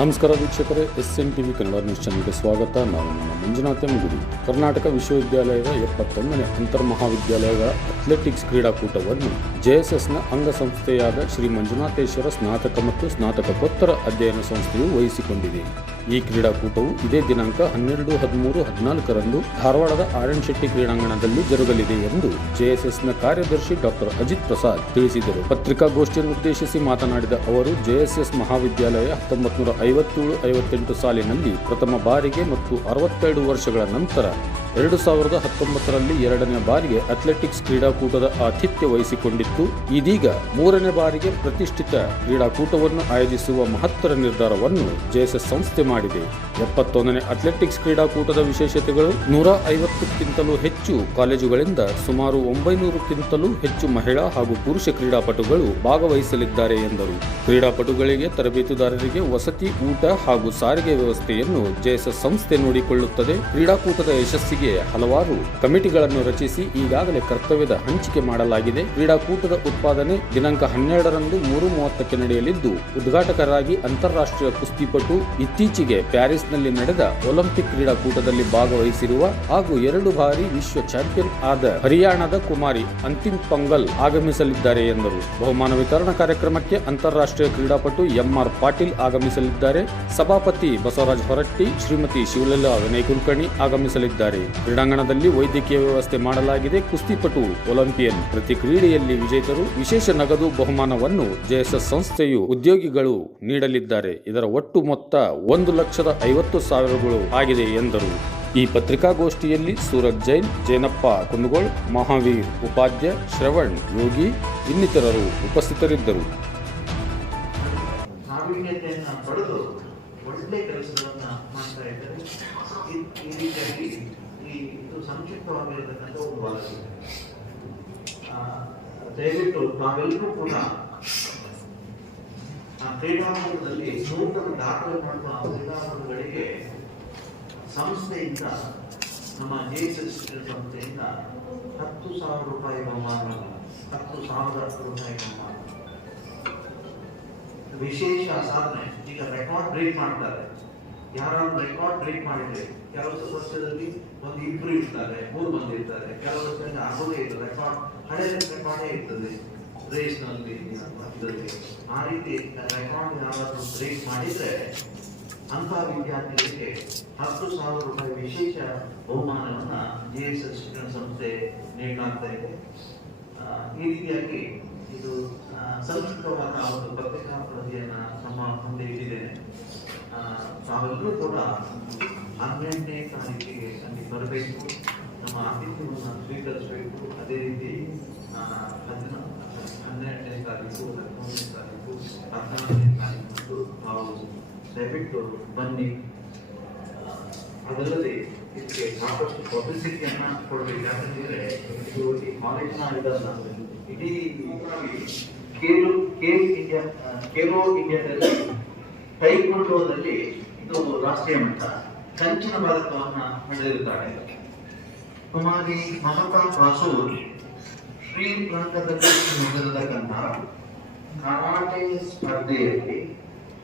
ನಮಸ್ಕಾರ ವೀಕ್ಷಕರೇ S N TV Kannada news ಚಾನಲ್ಗೆ ಸ್ವಾಗತ. ನಾನು ನಿಮ್ಮ ಮಂಜುನಾಥ ಮುಗುಡಿ ಕರ್ನಾಟಕ ವಿಶ್ವವಿದ್ಯಾಲಯದ ಎಪ್ಪತ್ತೊಂದನೇ ಅಂತರ್ ಮಹಾವಿದ್ಯಾಲಯಗಳ ಅಥ್ಲೆಟಿಕ್ಸ್ ಕ್ರೀಡಾಕೂಟವನ್ನು ಜೆಎಸ್ಎಸ್ನ ಅಂಗಸಂಸ್ಥೆಯಾದ ಶ್ರೀ ಮಂಜುನಾಥೇಶ್ವರ ಸ್ನಾತಕ ಮತ್ತು ಸ್ನಾತಕೋತ್ತರ ಅಧ್ಯಯನ ಸಂಸ್ಥೆಯು ವಹಿಸಿಕೊಂಡಿದೆ. ಈ ಕ್ರೀಡಾಕೂಟವು ಇದೇ ದಿನಾಂಕ ಹನ್ನೆರಡು, ಹದಿಮೂರು, ಹದಿನಾಲ್ಕರಂದು ಧಾರವಾಡದ ಆರ್ಎನ್ ಶೆಟ್ಟಿ ಕ್ರೀಡಾಂಗಣದಲ್ಲಿ ಜರುಗಲಿದೆ ಎಂದು ಜೆಎಸ್ಎಸ್ನ ಕಾರ್ಯದರ್ಶಿ ಡಾಕ್ಟರ್ ಅಜಿತ್ ಪ್ರಸಾದ್ ತಿಳಿಸಿದರು. ಪತ್ರಿಕಾಗೋಷ್ಠಿಯನ್ನು ಉದ್ದೇಶಿಸಿ ಮಾತನಾಡಿದ ಅವರು, ಜೆಎಸ್ಎಸ್ ಮಹಾವಿದ್ಯಾಲಯ ಹತ್ತೊಂಬತ್ತು ನೂರ ಐವತ್ತೇಳು, ಐವತ್ತೆಂಟು ಸಾಲಿನಲ್ಲಿ ಪ್ರಥಮ ಬಾರಿಗೆ ಮತ್ತು ಅರವತ್ತೆರಡು ವರ್ಷಗಳ ನಂತರ ಎರಡು ಸಾವಿರದ ಹತ್ತೊಂಬತ್ತರಲ್ಲಿ ಎರಡನೇ ಬಾರಿಗೆ ಅಥ್ಲೆಟಿಕ್ಸ್ ಕ್ರೀಡಾಕೂಟದ ಆತಿಥ್ಯ ವಹಿಸಿಕೊಂಡಿತ್ತು. ಇದೀಗ ಮೂರನೇ ಬಾರಿಗೆ ಪ್ರತಿಷ್ಠಿತ ಕ್ರೀಡಾಕೂಟವನ್ನು ಆಯೋಜಿಸುವ ಮಹತ್ತರ ನಿರ್ಧಾರವನ್ನು ಜೆಎಸ್ಎಸ್ ಸಂಸ್ಥೆ ಮಾಡಿದೆ. ಎಪ್ಪತ್ತೊಂದನೇ ಅಥ್ಲೆಟಿಕ್ಸ್ ಕ್ರೀಡಾಕೂಟದ ವಿಶೇಷತೆಗಳು, ನೂರ ಐವತ್ತಕ್ಕಿಂತಲೂ ಹೆಚ್ಚು ಕಾಲೇಜುಗಳಿಂದ ಸುಮಾರು ಒಂಬೈನೂರಕ್ಕಿಂತಲೂ ಹೆಚ್ಚು ಮಹಿಳಾ ಹಾಗೂ ಪುರುಷ ಕ್ರೀಡಾಪಟುಗಳು ಭಾಗವಹಿಸಲಿದ್ದಾರೆ ಎಂದರು. ಕ್ರೀಡಾಪಟುಗಳಿಗೆ ತರಬೇತುದಾರರಿಗೆ ವಸತಿ, ಊಟ ಹಾಗೂ ಸಾರಿಗೆ ವ್ಯವಸ್ಥೆಯನ್ನು ಜೆಎಸ್ಎಸ್ ಸಂಸ್ಥೆ ನೋಡಿಕೊಳ್ಳುತ್ತದೆ. ಕ್ರೀಡಾಕೂಟದ ಯಶಸ್ಸಿಗೆ ಹಲವಾರು ಕಮಿಟಿಗಳನ್ನು ರಚಿಸಿ ಈಗಾಗಲೇ ಕರ್ತವ್ಯದ ಹಂಚಿಕೆ ಮಾಡಲಾಗಿದೆ. ಕ್ರೀಡಾಕೂಟದ ಉತ್ಪಾದನೆ ದಿನಾಂಕ ಹನ್ನೆರಡರಂದು ಮೂರು ಮೂವತ್ತಕ್ಕೆ ನಡೆಯಲಿದ್ದು, ಉದ್ಘಾಟಕರಾಗಿ ಅಂತಾರಾಷ್ಟ್ರೀಯ ಕುಸ್ತಿಪಟು ಇತ್ತೀಚೆಗೆ ಪ್ಯಾರಿಸ್ನಲ್ಲಿ ನಡೆದ ಒಲಿಂಪಿಕ್ ಕ್ರೀಡಾಕೂಟದಲ್ಲಿ ಭಾಗವಹಿಸಿರುವ ಹಾಗೂ ಎರಡು ಬಾರಿ ವಿಶ್ವ ಚಾಂಪಿಯನ್ ಆದ ಹರಿಯಾಣದ ಕುಮಾರಿ ಅಂತಿಮ್ ಪಂಗಲ್ ಆಗಮಿಸಲಿದ್ದಾರೆ ಎಂದರು. ಬಹುಮಾನ ವಿತರಣಾ ಕಾರ್ಯಕ್ರಮಕ್ಕೆ ಅಂತಾರಾಷ್ಟ್ರೀಯ ಕ್ರೀಡಾಪಟು ಎಂಆರ್ ಪಾಟೀಲ್ ಆಗಮಿಸಲಿದ್ದಾರೆ. ಸಭಾಪತಿ ಬಸವರಾಜ್ ಹೊರಟ್ಟಿ, ಶ್ರೀಮತಿ ಶಿವಲೀಲಾ ವಿನಯ್ ಕುಲಕರ್ಣಿ ಆಗಮಿಸಲಿದ್ದಾರೆ. ಕ್ರೀಡಾಂಗಣದಲ್ಲಿ ವೈದ್ಯಕೀಯ ವ್ಯವಸ್ಥೆ ಮಾಡಲಾಗಿದೆ. ಕುಸ್ತಿಪಟು ಒಲಿಂಪಿಯನ್ ಪ್ರತಿ ಕ್ರೀಡೆಯಲ್ಲಿ ವಿಜೇತರು ವಿಶೇಷ ನಗದು ಬಹುಮಾನವನ್ನು ಜೆಎಸ್ಎಸ್ ಸಂಸ್ಥೆಯು ಉದ್ಯೋಗಿಗಳು ನೀಡಲಿದ್ದಾರೆ. ಇದರ ಒಟ್ಟು ಮೊತ್ತ ಒಂದು ಲಕ್ಷದ ಐವತ್ತು ಸಾವಿರಗಳು ಆಗಿದೆ ಎಂದರು. ಈ ಪತ್ರಿಕಾಗೋಷ್ಠಿಯಲ್ಲಿ ಸೂರಜ್ ಜೈನ್, ಜೇನಪ್ಪ ಕುಂದಗೋಳ್, ಮಹಾವೀರ್ ಉಪಾಧ್ಯ ಶ್ರವಣ್ ಯೋಗಿ ಇನ್ನಿತರರು ಉಪಸ್ಥಿತರಿದ್ದರು ನಾವೀನ್ಯತೆಯನ್ನ ಪಡೆದು ಒಳ್ಳೆ ಕೆಲಸಗಳನ್ನ ಮಾಡ್ತಾ ಇದ್ದಾರೆ ಈ- ಈ ರೀತಿಯಾಗಿ ಈ ಇದು ಸಂಕ್ಷಿಪ್ತವಾಗಿರತಕ್ಕಂಥ ಒಂದು ದಯವಿಟ್ಟು ನಾವೆಲ್ಲರೂ ಕೂಡ ಕ್ರೀಡಾಂಗಣದಲ್ಲಿ ನೂತನ ದಾಖಲೆ ಮಾಡುವ ಕ್ರೀಡಾಂಗಣಗಳಿಗೆ ಸಂಸ್ಥೆಯಿಂದ, ನಮ್ಮ ಜೆಎಸ್ಎಸ್ ಸಂಸ್ಥೆಯಿಂದ ಹತ್ತು ಸಾವಿರ ರೂಪಾಯಿ ಬಹುಮಾನ, ಹತ್ತು ಸಾವಿರ ರೂಪಾಯಿ ಬಹುಮಾನ. ವಿಶೇಷ ಸಾಧನೆ, ಈಗ ರೆಕಾರ್ಡ್ ಬ್ರೇಕ್ ಮಾಡ್ತಾರೆ. ಯಾರಾದ್ರೂ ರೆಕಾರ್ಡ್ ಬ್ರೇಕ್ ಮಾಡಿದ್ರೆ ಕೆಲವು ವರ್ಷದಲ್ಲಿ ಒಂದು ಇಬ್ಬರು ಇರ್ತಾರೆ, ಮೂರು ಮಂದಿ ಇರ್ತಾರೆ. ಕೆಲವು ಸಮಸ್ಯೆ ಆಗೋದೇ ಇರ್ತದೆ ರೆಕಾರ್ಡ್ ಹಳೆ ರೆಕಾರ್ಡೇ ಇರ್ತದೆ. ರೇಸ್ನಲ್ಲಿ ಇದರಲ್ಲಿ ಆ ರೀತಿ ರೆಕಾರ್ಡ್ ಯಾರಾದ್ರೂ ಬ್ರೇಕ್ ಮಾಡಿದ್ರೆ ಅಂತ ವಿದ್ಯಾರ್ಥಿಗಳಿಗೆ ಹತ್ತು ಸಾವಿರ ರೂಪಾಯಿ ವಿಶೇಷ ಬಹುಮಾನವನ್ನು ಜೆ ಎಸ್ ಶಿಕ್ಷಣ ಸಂಸ್ಥೆ ನೀಡಲಾಗ್ತಾ ಇದೆ. ಈ ರೀತಿಯಾಗಿ ಇದು ಸಂಸ್ಕೃತವಾದ ಒಂದು ಪತ್ರಿಕಾ ಪ್ರತಿಯನ್ನು ನಮ್ಮ ಮುಂದೆ ಇಟ್ಟಿದ್ದೇನೆ. ತಾವೆಲ್ಲರೂ ಕೂಡ ಹನ್ನೆರಡನೇ ತಾರೀಕಿಗೆ ಅಲ್ಲಿ ಬರಬೇಕು. ನಮ್ಮ ಆತಿಥ್ಯವನ್ನು ಸ್ವೀಕರಿಸಬೇಕು. ಅದೇ ರೀತಿ ಹದಿನ ಹನ್ನೆರಡನೇ ತಾರೀಕು, ಹದಿಮೂರನೇ ತಾರೀಕು ಹದಿನಾರನೇ ತಾರೀಕು ನಾವು ದಯವಿಟ್ಟು ಬನ್ನಿ. ಅದರಲ್ಲಿ ಇದಕ್ಕೆ ಸಾಕಷ್ಟು ಪಬ್ಲಿಸಿಟಿಯನ್ನು ಕೊಡಬೇಕು. ಯಾಕಂದರೆ ಇದು ಈ ಕಾಲೇಜ್ನ ಇದಲ್ಲ. ಇಡೀ ಕೇಲು ಕೇಲ್ ಇಂಡಿಯಾ ಖೇಲೋ ಇಂಡಿಯಾದಲ್ಲಿ ಇದು ಇದು ರಾಷ್ಟ್ರೀಯ ಮಟ್ಟ. ಕಂಚಿನ ಪದಕವನ್ನ ಪಡೆದಿರುತ್ತಾಳೆ ಕುಮಾರಿ ಮಮತಾ ಬಾಸೂರ್ ಶ್ರೀಲಂಕಾದಲ್ಲಿ ನಡೆದಿರತಕ್ಕಂಥ ಕರಾಟೆ ಸ್ಪರ್ಧೆಯಲ್ಲಿ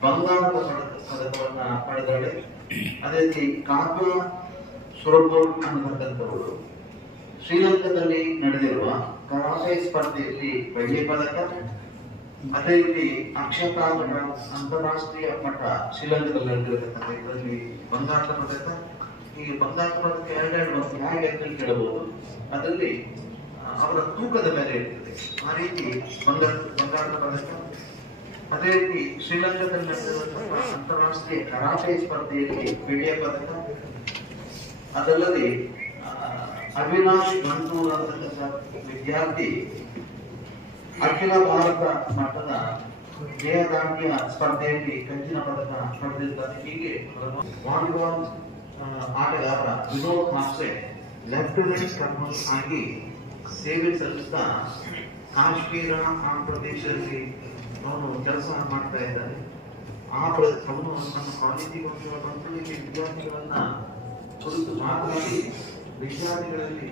ಬಂಗಾರದ ಪದಕವನ್ನು ಪಡೆದಾಳೆ ಅದೇ ರೀತಿ ಕಾವ್ಯ ಸುರಪುರ್ ಅನ್ನತಕ್ಕಂಥವರು ಶ್ರೀಲಂಕಾದಲ್ಲಿ ನಡೆದಿರುವ ಕರಾಟೆ ಸ್ಪರ್ಧೆಯಲ್ಲಿ ಬೆಳ್ಳಿ ಪದಕ ಅದೇ ರೀತಿ ಅಕ್ಷತಾಗಣ ಅಂತಾರಾಷ್ಟ್ರೀಯ ಮಟ್ಟ ಶ್ರೀಲಂಕಾದಲ್ಲಿ ನಡೆದಿರತಕ್ಕಂಥ ಇದರಲ್ಲಿ ಬಂಗಾರದ ಪದಕ ಈ ಬಂಗಾರದ ಪದಕ ಎರಡೆರಡು ಮತ್ತು ಹೇಗೆ ಅಂತ ಕೇಳಬಹುದು. ಅದರಲ್ಲಿ ಅವರ ತೂಕದ ಮೇಲೆ ಇರ್ತದೆ. ಆ ರೀತಿ ಬಂಗಾರ, ಬಂಗಾರದ ಪದಕ ಅದೇ ರೀತಿ ಶ್ರೀಲಂಕಾದಲ್ಲಿ ನಡೆದಿರುವಂತಹ ಅಂತಾರಾಷ್ಟ್ರೀಯ ಕರಾಟೆ ಸ್ಪರ್ಧೆಯಲ್ಲಿ ಬೆಳ್ಳಿಯ ಪದಕ. ಅದಲ್ಲದೆ ಅವಿನಾಶ್ ಗಂಟೂರ್ ಅಂತಕ್ಕಂಥ ವಿದ್ಯಾರ್ಥಿ ಅಖಿಲ ಭಾರತ ಮಟ್ಟದ ಜಯದಾಂಡ್ಯ ಸ್ಪರ್ಧೆಯಲ್ಲಿ ಕಂಚಿನ ಪದಕ ಪಡೆದಿದ್ದಾರೆ. ಹೀಗೆ ವಾಲಿಬಾಲ್ ಆಟಗಾರ ವಿನೋದ್ ಮಾಸ್ಟೆ ಲೆಫ್ಟಿನೆಂಟ್ ಕರ್ನಲ್ ಆಗಿ ಸೇವೆ ಸಲ್ಲಿಸ್ತಾ ಕಾಶ್ಮೀರ ಆ ಪ್ರದೇಶದಲ್ಲಿ ಅವನು ಕೆಲಸ ಮಾಡ್ತಾ ಇದ್ದಾನೆ ಆ ಅವನು ನಮ್ಮ ಕಾಲೇಜಿಗೋಸ್ಕರ ವಿದ್ಯಾರ್ಥಿಗಳನ್ನ ಕುರಿತು ಮಾತನಾಡಿ, ವಿದ್ಯಾರ್ಥಿಗಳಲ್ಲಿ